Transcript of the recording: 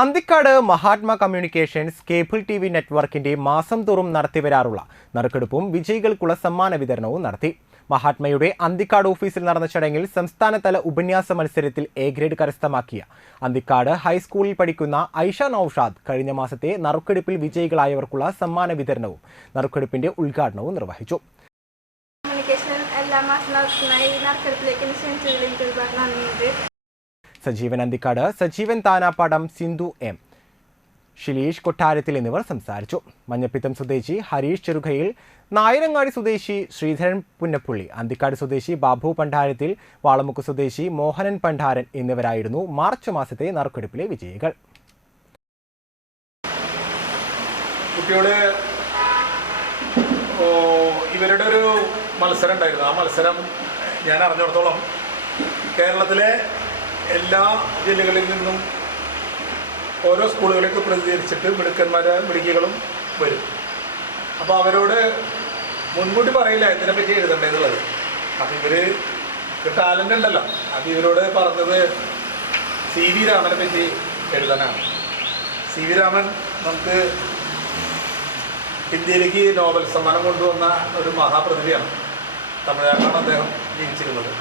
Anthikad Mahatma communications cable T V നെറ്റ്വർക്കിന്റെ മാസം തോറും നടത്തിവരാറുള്ള നറുക്കെടുപ്പും വിജയികൾക്കുള്ള സമ്മാന വിതരണവും നടത്തി. മഹാത്മയുടെ അന്തിക്കാട് ഓഫീസിൽ നടന്ന ചടങ്ങിൽ സംസ്ഥാനതല ഉപന്യാസ മത്സരത്തിൽ എ ഗ്രേഡ് കരസ്ഥമാക്കിയ അന്തിക്കാട് ഹൈസ്കൂളിൽ പഠിക്കുന്ന ഐഷ നൌഷാദ് കഴിഞ്ഞ മാസത്തെ നറുക്കെടുപ്പിൽ വിജയികളായവർക്കുള്ള സമ്മാന വിതരണവും നറുക്കെടുപ്പിന്റെ ഉദ്ഘാടനവും നിർവഹിച്ചു. എല്ലാ മാസം നടത്തുന്ന ഈ നറുക്കെടുപ്പിലേക്ക് ഒരുപാട് നന്ദിയുണ്ട്. സജീവൻ അന്തിക്കാട് സജീവൻ താനാപ്പാടം സിന്ധു എം. ഷിലീഷ് കൊട്ടാരത്തിൽ എന്നിവർ സംസാരിച്ചു. മഞ്ഞപ്പിത്തം സ്വദേശി ഹരീഷ് ചെറുകയിൽ നായരങ്ങാടി സ്വദേശി ശ്രീധരൻ പുന്നപ്പുള്ളി അന്തിക്കാട് സ്വദേശി ബാബു പണ്ടാരത്തിൽ വാളമുക്ക് സ്വദേശി മോഹനൻ പണ്ടാരൻ എന്നിവരായിരുന്നു മാർച്ച് മാസത്തെ നറുക്കെടുപ്പിലെ വിജയികൾ. കുട്ടിയോട് ഇവരുടെ ഒരു മത്സരം ഉണ്ടായിരുന്നു. ആ മത്സരം ഞാൻ അറിഞ്ഞിടത്തോളം കേരളത്തിലെ എല്ലാ ജില്ലകളിൽ നിന്നും ഓരോ സ്കൂളുകളിലേക്ക് പ്രതിനിധീകരിച്ചിട്ട് മിടുക്കന്മാരെ മിടുക്കികളും വരും. അപ്പോൾ അവരോട് മുൻകൂട്ടി പറയില്ല ഇതിനെപ്പറ്റി എഴുതണ്ടേന്നുള്ളത്. അപ്പം ഇവർ ടാലന്റ് ഉണ്ടല്ലോ. അപ്പം ഇവരോട് പറഞ്ഞത് സി വി രാമനെ പറ്റി എഴുതാനാണ്. സി വി രാമൻ നമുക്ക് ഇന്ത്യയിലേക്ക് നോബൽ സമ്മാനം കൊണ്ടുവന്ന ഒരു മഹാപ്രതിഭയാണ്. തമിഴ്നാട്ടിലാണ് അദ്ദേഹം ജീവിച്ചിരുന്നത്.